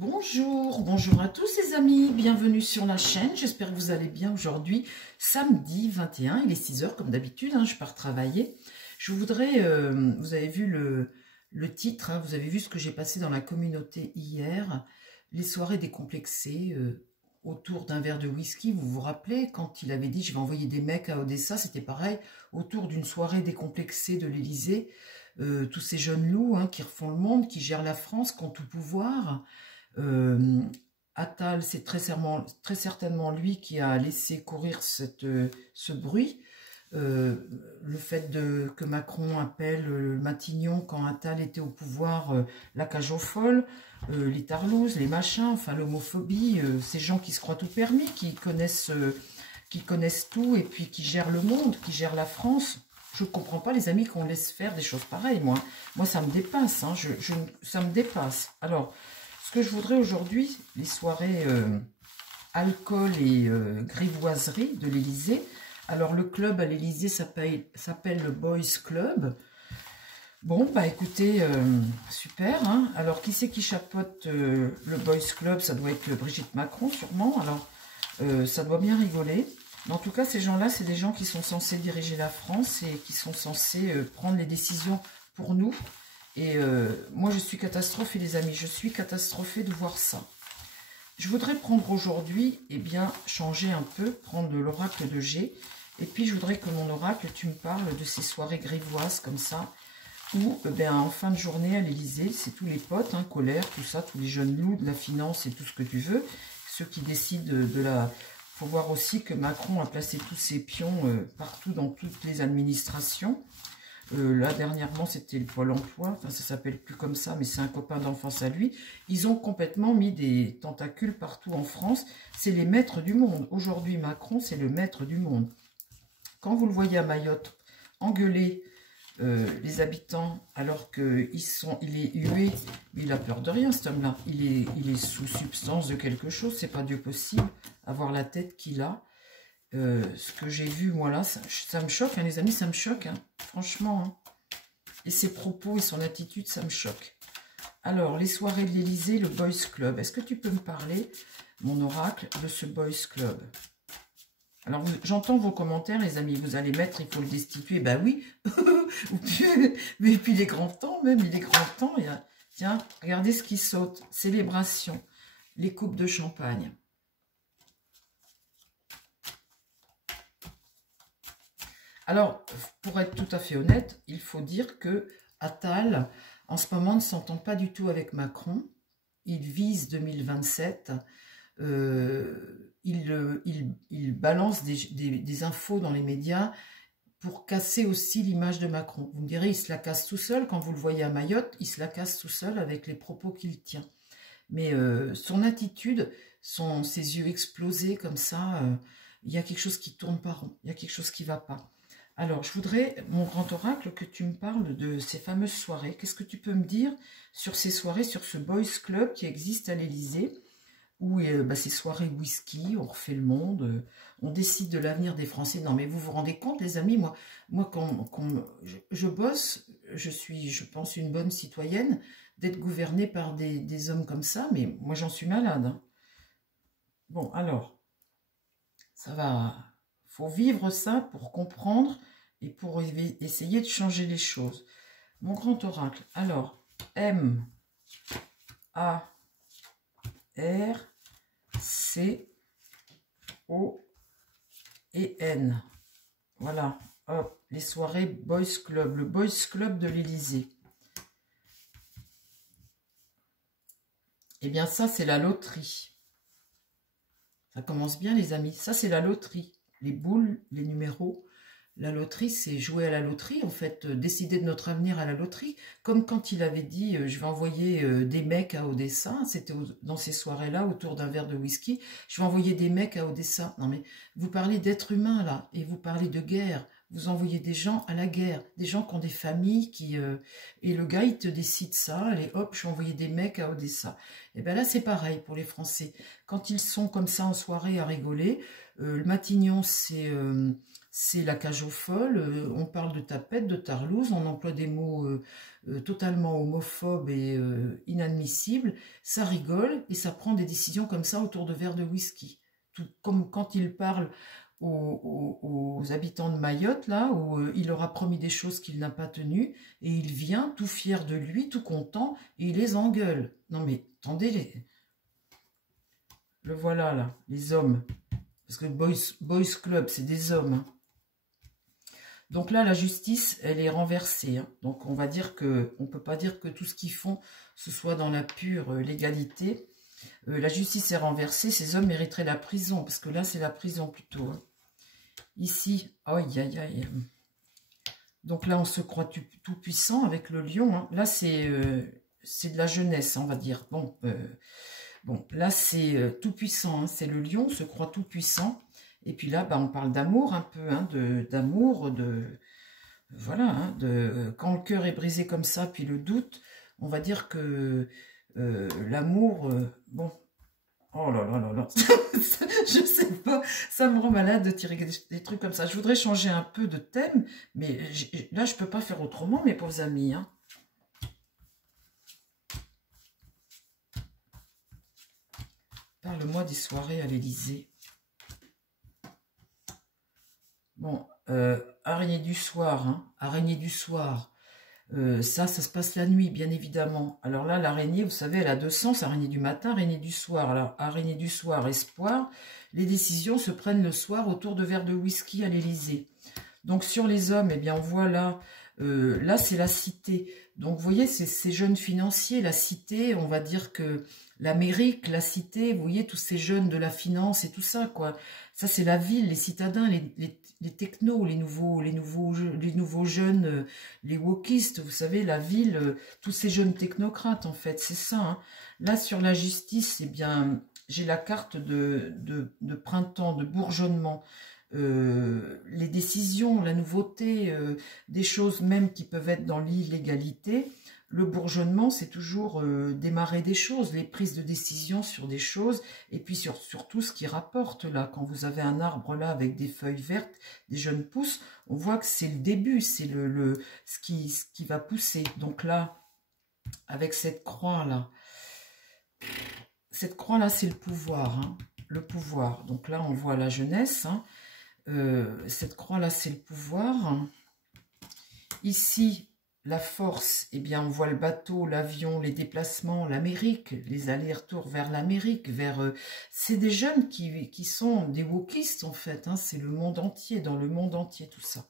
Bonjour, bonjour à tous les amis, bienvenue sur la chaîne, j'espère que vous allez bien aujourd'hui, samedi 21, il est 6 h comme d'habitude, je pars travailler. Je voudrais, vous avez vu le titre, vous avez vu ce que j'ai passé dans la communauté hier, les soirées décomplexées autour d'un verre de whisky. Vous vous rappelez quand il avait dit je vais envoyer des mecs à Odessa, c'était pareil, autour d'une soirée décomplexée de l'Élysée, tous ces jeunes loups qui refont le monde, qui gèrent la France, qui ont tout pouvoir. Attal, c'est très certainement lui qui a laissé courir ce bruit. Le fait que Macron appelle Matignon quand Attal était au pouvoir la cage aux folles, les tarlouses, les machins, enfin l'homophobie, ces gens qui se croient tout permis, qui connaissent tout et puis qui gèrent le monde, qui gèrent la France. Je ne comprends pas les amis qu'on laisse faire des choses pareilles, moi ça me dépasse, ça me dépasse. Alors, ce que je voudrais aujourd'hui, les soirées alcool et grivoiserie de l'Élysée. Alors, le club à l'Élysée s'appelle le Boys Club. Bon, bah écoutez, super. Alors, qui c'est qui chapeaute le Boys Club? Ça doit être Brigitte Macron, sûrement. Alors, ça doit bien rigoler. Mais en tout cas, ces gens-là, c'est des gens qui sont censés diriger la France et qui sont censés prendre les décisions pour nous. Et moi, je suis catastrophée, les amis. Je suis catastrophée de voir ça. Je voudrais prendre aujourd'hui, changer un peu, prendre l'oracle de G. Et puis, je voudrais que mon oracle, tu me parles de ces soirées grivoises comme ça, où, en fin de journée à l'Élysée, c'est tous les potes, colère, tout ça, tous les jeunes loups de la finance et tout ce que tu veux, ceux qui décident de la... Il faut voir aussi que Macron a placé tous ses pions partout dans toutes les administrations. Là, dernièrement, c'était le Pôle emploi. Enfin, ça s'appelle plus comme ça, mais c'est un copain d'enfance à lui. Ils ont complètement mis des tentacules partout en France. C'est les maîtres du monde. Aujourd'hui, Macron, c'est le maître du monde. Quand vous le voyez à Mayotte engueuler les habitants alors qu'il est hué, mais il a peur de rien, cet homme-là. Il est sous substance de quelque chose. C'est pas Dieu possible, avoir la tête qu'il a. Ce que j'ai vu, moi, là, ça me choque, les amis, ça me choque, franchement. Et ses propos et son attitude, ça me choque. Alors, les soirées de l'Élysée, le Boys Club. Est-ce que tu peux me parler, mon oracle, de ce Boys Club? Alors, j'entends vos commentaires, les amis. Vous allez mettre, il faut le destituer. Ben oui. Mais puis, il est grand temps, même, il est grand temps. Tiens, regardez ce qui saute. Célébration. Les coupes de champagne. Alors, pour être tout à fait honnête, il faut dire que Attal, en ce moment, ne s'entend pas du tout avec Macron. Il vise 2027. Il balance des infos dans les médias pour casser aussi l'image de Macron. Vous me direz, il se la casse tout seul. Quand vous le voyez à Mayotte, il se la casse tout seul avec les propos qu'il tient. Mais son attitude, ses yeux explosés comme ça, il y a quelque chose qui tourne pas rond. Il y a quelque chose qui ne va pas. Alors, je voudrais, mon grand oracle, que tu me parles de ces fameuses soirées. Qu'est-ce que tu peux me dire sur ces soirées, sur ce Boys Club qui existe à l'Élysée, où ces soirées whisky, on refait le monde, on décide de l'avenir des Français. Non, mais vous vous rendez compte, les amis, moi quand je bosse, je suis, je pense, une bonne citoyenne, d'être gouvernée par des hommes comme ça, mais moi, j'en suis malade. Bon, alors, ça va... Il faut vivre ça pour comprendre et pour essayer de changer les choses. Mon grand oracle. Alors, M, A, R, C, O et N. Voilà. Hop, les soirées Boys Club. Le Boys Club de l'Élysée. Eh bien, ça, c'est la loterie. Ça commence bien, les amis. Ça, c'est la loterie. Les boules, les numéros, la loterie, c'est jouer à la loterie, en fait, décider de notre avenir à la loterie. Comme quand il avait dit, je vais envoyer des mecs à Odessa, c'était dans ces soirées-là, autour d'un verre de whisky, je vais envoyer des mecs à Odessa. Non mais, vous parlez d'êtres humains, là, et vous parlez de guerre. vous envoyez des gens à la guerre, des gens qui ont des familles, et le gars, il te décide ça, allez hop, je vais envoyer des mecs à Odessa. Et bien là, c'est pareil pour les Français. Quand ils sont comme ça en soirée à rigoler, le Matignon, c'est la cage aux folles, on parle de tapette, de tarlouse, on emploie des mots totalement homophobes et inadmissibles, ça rigole et ça prend des décisions comme ça autour de verres de whisky. Tout comme quand il parle aux habitants de Mayotte, là, où il leur a promis des choses qu'il n'a pas tenues, et il vient tout fier de lui, tout content, et il les engueule. Non mais, attendez, le voilà là, les hommes. Parce que Boys Club, c'est des hommes, hein. Donc là, la justice, elle est renversée, hein. Donc on va dire que, on peut pas dire que tout ce qu'ils font, ce soit dans la pure légalité. La justice est renversée, ces hommes mériteraient la prison, parce que là, c'est la prison plutôt, hein. Ici, aïe, aïe, aïe. Donc là, on se croit tout puissant avec le lion, hein. Là, c'est de la jeunesse, on va dire. Bon, là, c'est tout puissant, hein. C'est le lion, on se croit tout puissant. Et puis là, bah, on parle d'amour un peu, hein, d'amour, voilà, hein, quand le cœur est brisé comme ça, puis le doute, on va dire que l'amour, bon, oh là là là là, je sais pas, ça me rend malade de tirer des trucs comme ça. Je voudrais changer un peu de thème, mais là, je peux pas faire autrement, mes pauvres amis, hein. Parle-moi des soirées à l'Élysée. Bon, araignée du soir, hein, araignée du soir. Ça se passe la nuit, bien évidemment. Alors là, l'araignée, vous savez, elle a deux sens, araignée du matin, araignée du soir. Alors, araignée du soir, espoir, les décisions se prennent le soir autour de verres de whisky à l'Élysée. Donc, sur les hommes, eh bien, on voit là, là, c'est la cité. Donc, vous voyez, c'est ces jeunes financiers, la cité, on va dire que l'Amérique, la cité, vous voyez, tous ces jeunes de la finance et tout ça, quoi. Ça, c'est la ville, les citadins, les technos, les nouveaux jeunes, les wokistes, vous savez, la ville, tous ces jeunes technocrates, en fait, c'est ça, hein. Là, sur la justice, eh bien, j'ai la carte de printemps, de bourgeonnement, les décisions, la nouveauté, des choses même qui peuvent être dans l'illégalité. Le bourgeonnement, c'est toujours démarrer des choses, les prises de décision sur des choses, et puis surtout ce qui rapporte là. Quand vous avez un arbre là avec des feuilles vertes, des jeunes pousses, on voit que c'est le début, c'est ce qui va pousser. Donc là, avec cette croix là, c'est le pouvoir, hein, le pouvoir. Donc là, on voit la jeunesse, hein. Cette croix là, c'est le pouvoir. Ici, la force, eh bien, on voit le bateau, l'avion, les déplacements, l'Amérique, les allers-retours vers l'Amérique, c'est des jeunes qui sont des wokistes, en fait, hein, c'est le monde entier, dans le monde entier, tout ça.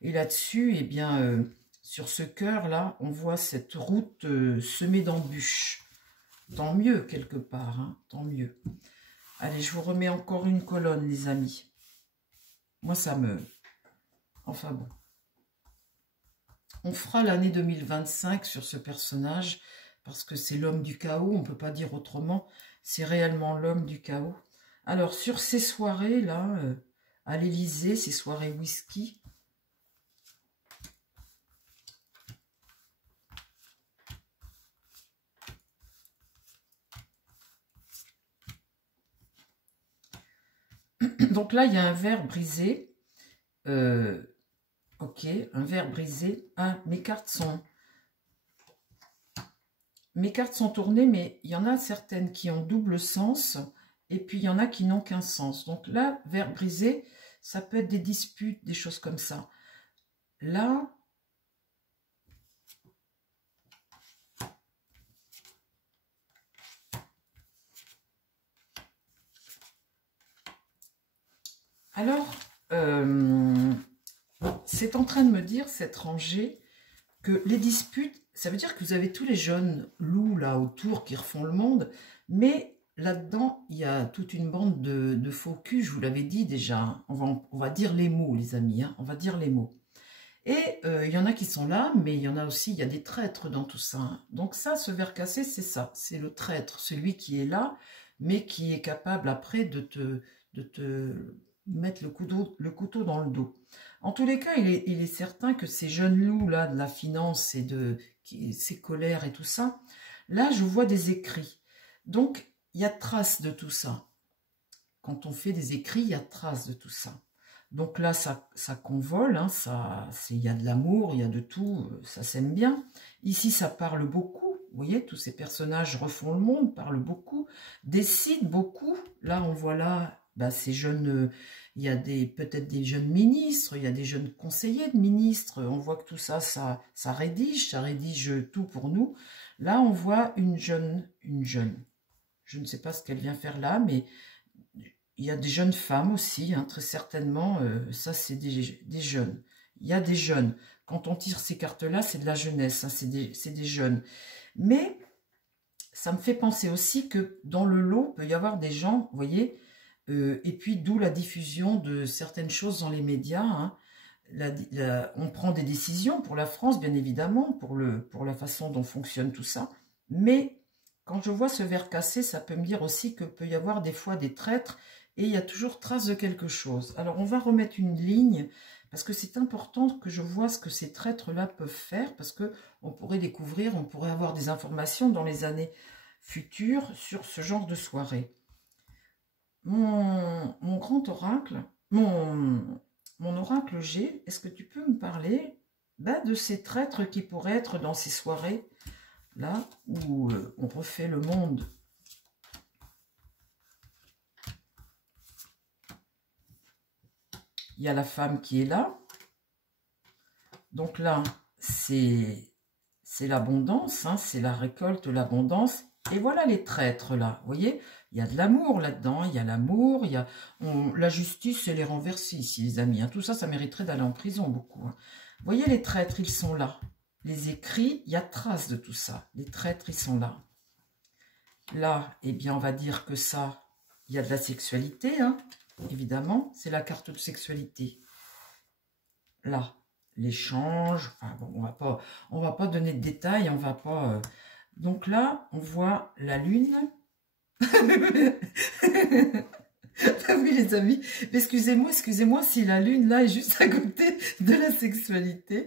Et là-dessus, eh bien, sur ce cœur-là, on voit cette route semée d'embûches. Tant mieux, quelque part, hein, tant mieux. Allez, je vous remets encore une colonne, les amis. Moi, ça me... Enfin bon. On fera l'année 2025 sur ce personnage, parce que c'est l'homme du chaos, on ne peut pas dire autrement, c'est réellement l'homme du chaos. Alors, sur ces soirées-là, à l'Élysée, ces soirées whisky, donc là, il y a un verre brisé, ok, un verre brisé. Ah, mes cartes sont tournées, mais il y en a certaines qui ont double sens, et puis il y en a qui n'ont qu'un sens. Donc là, verre brisé, ça peut être des disputes, des choses comme ça. Là, alors, c'est en train de me dire, cette rangée, que les disputes, ça veut dire que vous avez tous les jeunes loups là autour qui refont le monde, mais là-dedans, il y a toute une bande de faux culs, je vous l'avais dit déjà. On va dire les mots, les amis, hein, on va dire les mots. Et il y en a qui sont là, mais il y en a aussi, il y a des traîtres dans tout ça, hein. Donc ça, ce verre cassé, c'est ça, c'est le traître, celui qui est là, mais qui est capable après de te mettre le couteau dans le dos. En tous les cas, il est certain que ces jeunes loups-là de la finance et ces colères et tout ça, là, je vois des écrits. Donc, il y a trace de tout ça. Quand on fait des écrits, il y a trace de tout ça. Donc là, ça convole, hein, il y a de l'amour, il y a de tout, ça s'aime bien. Ici, ça parle beaucoup. Vous voyez, tous ces personnages refont le monde, parlent beaucoup, décident beaucoup. Là, on voit là, bah, ces jeunes, il y a peut-être des jeunes ministres, il y a des jeunes conseillers de ministres. On voit que tout ça, ça rédige tout pour nous. Là, on voit une jeune. Je ne sais pas ce qu'elle vient faire là, mais il y a des jeunes femmes aussi, hein, très certainement. Ça, c'est des jeunes. Il y a des jeunes. Quand on tire ces cartes-là, c'est de la jeunesse, hein, c'est des jeunes. Mais ça me fait penser aussi que dans le lot, il peut y avoir des gens, vous voyez, et puis d'où la diffusion de certaines choses dans les médias. Hein. On prend des décisions pour la France, bien évidemment, pour la façon dont fonctionne tout ça. Mais quand je vois ce verre cassé, ça peut me dire aussi que peut y avoir des fois des traîtres et il y a toujours trace de quelque chose. Alors, on va remettre une ligne parce que c'est important que je vois ce que ces traîtres-là peuvent faire parce qu'on pourrait découvrir, on pourrait avoir des informations dans les années futures sur ce genre de soirée. Mon grand oracle, mon oracle G, est-ce que tu peux me parler de ces traîtres qui pourraient être dans ces soirées là où on refait le monde? Il y a la femme qui est là. Donc là, c'est l'abondance, hein, c'est la récolte, l'abondance. Et voilà les traîtres là, vous voyez, il y a de l'amour là-dedans, il y a l'amour, il y a la justice et les renversés ici, les amis. Hein. Tout ça, ça mériterait d'aller en prison beaucoup. Hein. Vous voyez les traîtres, ils sont là. Les écrits, il y a trace de tout ça. Les traîtres, ils sont là. Là, eh bien, on va dire que ça, il y a de la sexualité, hein, évidemment. C'est la carte de sexualité. Là, l'échange. Enfin, bon, on va pas donner de détails, on va pas... Donc là, on voit la lune. Oui, les amis, excusez-moi si la lune, là, est juste à côté de la sexualité.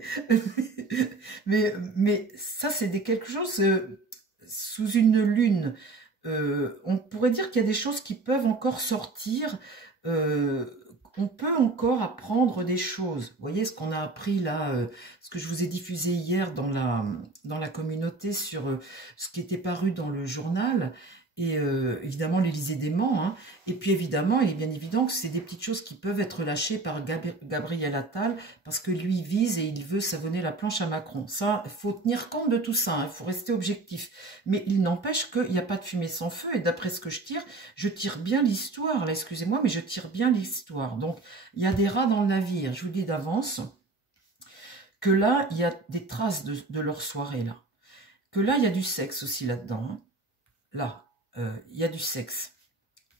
mais ça, c'est quelque chose sous une lune. On pourrait dire qu'il y a des choses qui peuvent encore sortir. On peut encore apprendre des choses. Vous voyez ce qu'on a appris là, ce que je vous ai diffusé hier dans la communauté sur ce qui était paru dans le journal. Et évidemment l'Élysée dément, hein. Et puis évidemment, il est bien évident que c'est des petites choses qui peuvent être lâchées par Gabriel Attal, parce que lui vise et il veut savonner la planche à Macron. Ça, il faut tenir compte de tout ça, il faut rester objectif. Mais il n'empêche qu'il n'y a pas de fumée sans feu, et d'après ce que je tire bien l'histoire, là, excusez-moi, mais je tire bien l'histoire. Donc, il y a des rats dans le navire, je vous le dis d'avance, que là, il y a des traces de leur soirée, là. Que là, il y a du sexe aussi là-dedans, hein. Là. Il y a du sexe.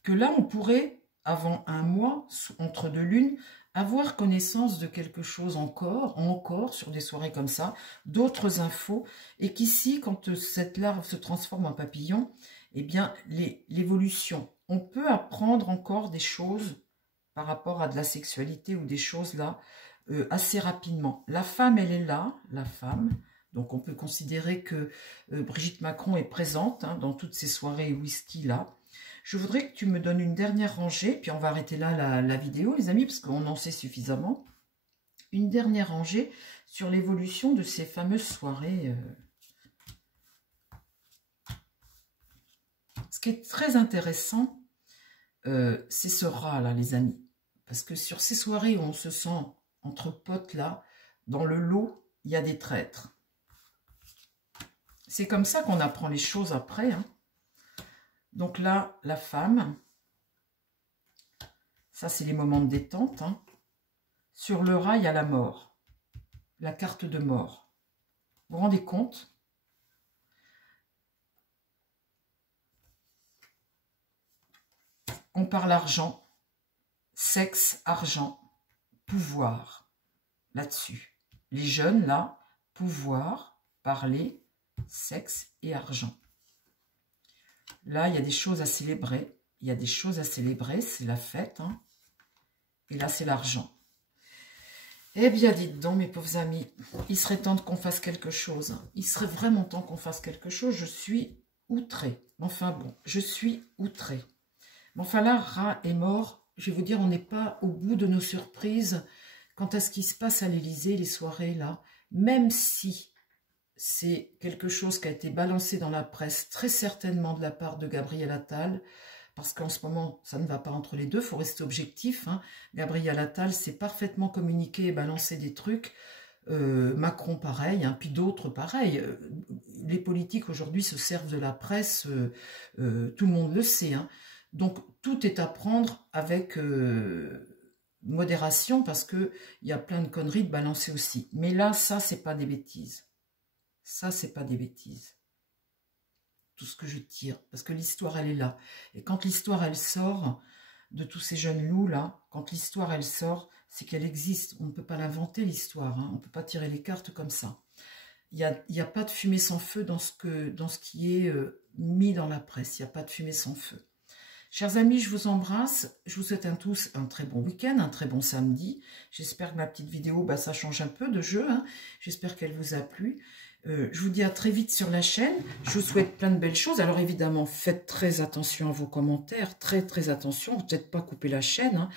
Que là, on pourrait, avant un mois, entre deux lunes, avoir connaissance de quelque chose encore, sur des soirées comme ça, d'autres infos, et qu'ici, quand cette larve se transforme en papillon, eh bien, l'évolution, on peut apprendre encore des choses par rapport à de la sexualité ou des choses là, assez rapidement. La femme, elle est là, la femme. Donc, on peut considérer que Brigitte Macron est présente hein, dans toutes ces soirées whisky là. Je voudrais que tu me donnes une dernière rangée, puis on va arrêter là la vidéo, les amis, parce qu'on en sait suffisamment. Une dernière rangée sur l'évolution de ces fameuses soirées. Ce qui est très intéressant, c'est ce rat là, les amis. Parce que sur ces soirées où on se sent entre potes là, dans le lot, il y a des traîtres. C'est comme ça qu'on apprend les choses après. Hein. Donc là, la femme. Ça, c'est les moments de détente. Hein. Sur le rat, il y a la mort. La carte de mort. Vous vous rendez compte? On parle argent. Sexe, argent, pouvoir. Là-dessus. Les jeunes, là, pouvoir, parler, sexe et argent. Là, il y a des choses à célébrer. Il y a des choses à célébrer, c'est la fête. Hein. Et là, c'est l'argent. Eh bien, dites donc, mes pauvres amis, il serait temps qu'on fasse quelque chose. Il serait vraiment temps qu'on fasse quelque chose. Je suis outrée. Enfin bon, je suis outrée. Mais enfin là, Rat est mort. Je vais vous dire, on n'est pas au bout de nos surprises quant à ce qui se passe à l'Élysée, les soirées là. Même si c'est quelque chose qui a été balancé dans la presse, très certainement de la part de Gabriel Attal, parce qu'en ce moment, ça ne va pas entre les deux, il faut rester objectif. Hein. Gabriel Attal s'est parfaitement communiqué et balancé des trucs. Macron, pareil, hein, puis d'autres, pareil. Les politiques, aujourd'hui, se servent de la presse, tout le monde le sait. Hein. Donc, tout est à prendre avec modération, parce qu'il y a plein de conneries de balancer aussi. Mais là, ça, c'est pas des bêtises. Ça, c'est pas des bêtises. Tout ce que je tire, parce que l'histoire, elle est là. Et quand l'histoire, elle sort de tous ces jeunes loups-là, quand l'histoire, elle sort, c'est qu'elle existe. On ne peut pas l'inventer, l'histoire. Hein. On ne peut pas tirer les cartes comme ça. Il n'y a pas de fumée sans feu dans ce qui est mis dans la presse. Il n'y a pas de fumée sans feu. Chers amis, je vous embrasse. Je vous souhaite à tous un très bon week-end, un très bon samedi. J'espère que ma petite vidéo, bah, ça change un peu de jeu. Hein. J'espère qu'elle vous a plu. Je vous dis à très vite sur la chaîne. Je vous souhaite plein de belles choses. Alors évidemment, faites très attention à vos commentaires. Très très attention. Peut-être pas couper la chaîne. Hein.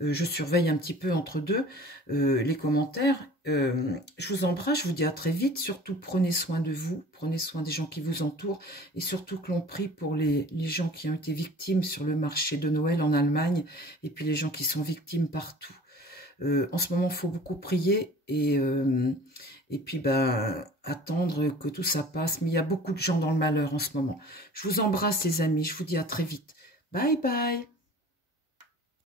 Je surveille un petit peu entre deux les commentaires. Je vous embrasse. Je vous dis à très vite. Surtout, prenez soin de vous. Prenez soin des gens qui vous entourent. Et surtout que l'on prie pour les gens qui ont été victimes sur le marché de Noël en Allemagne. Et puis les gens qui sont victimes partout. En ce moment, il faut beaucoup prier et puis bah, attendre que tout ça passe. Mais il y a beaucoup de gens dans le malheur en ce moment. Je vous embrasse les amis, je vous dis à très vite. Bye bye.